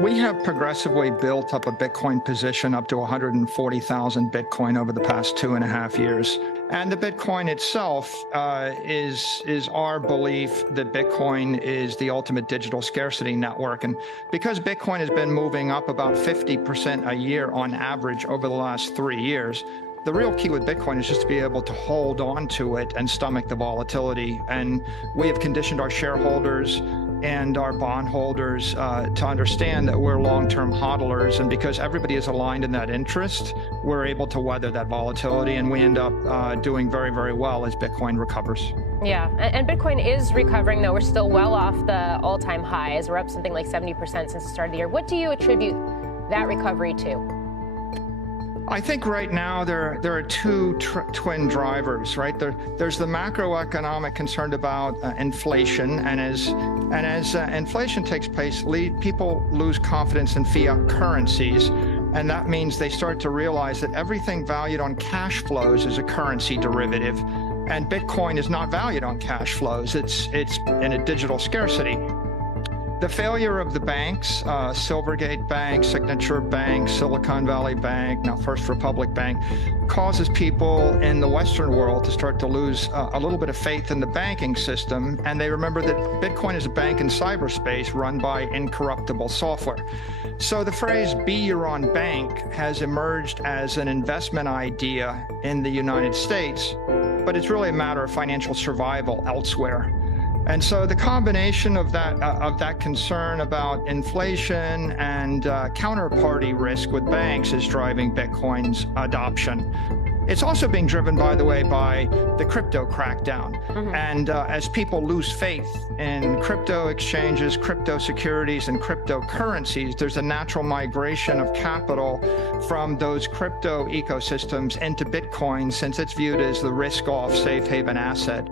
We have progressively built up a Bitcoin position up to 140,000 Bitcoin over the past 2.5 years. And the Bitcoin itself is our belief that Bitcoin is the ultimate digital scarcity network. And because Bitcoin has been moving up about 50% a year on average over the last 3 years, the real key with Bitcoin is just to be able to hold on to it and stomach the volatility. And we have conditioned our shareholders and our bondholders to understand that we're long-term hodlers. And because everybody is aligned in that interest, we're able to weather that volatility, and we end up doing very, very well as Bitcoin recovers. Yeah, and Bitcoin is recovering, though. We're still well off the all-time highs. We're up something like 70% since the start of the year. What do you attribute that recovery to? I think right now there are two twin drivers, right? There's the macroeconomic concern about inflation, and as inflation takes place, people lose confidence in fiat currencies, and that means they start to realize that everything valued on cash flows is a currency derivative, and Bitcoin is not valued on cash flows. It's in a digital scarcity. The failure of the banks, Silvergate Bank, Signature Bank, Silicon Valley Bank, now First Republic Bank, causes people in the Western world to start to lose a little bit of faith in the banking system. And they remember that Bitcoin is a bank in cyberspace run by Incorruptible software. So the phrase "be your own bank" has emerged as an investment idea in the United States, but it's really a matter of financial survival elsewhere. And so the combination of that concern about inflation and counterparty risk with banks is driving Bitcoin's adoption. It's also being driven, by the way, by the crypto crackdown. And as people lose faith in crypto exchanges, crypto securities, and cryptocurrencies, there's a natural migration of capital from those crypto ecosystems into Bitcoin, since it's viewed as the risk-off safe haven asset.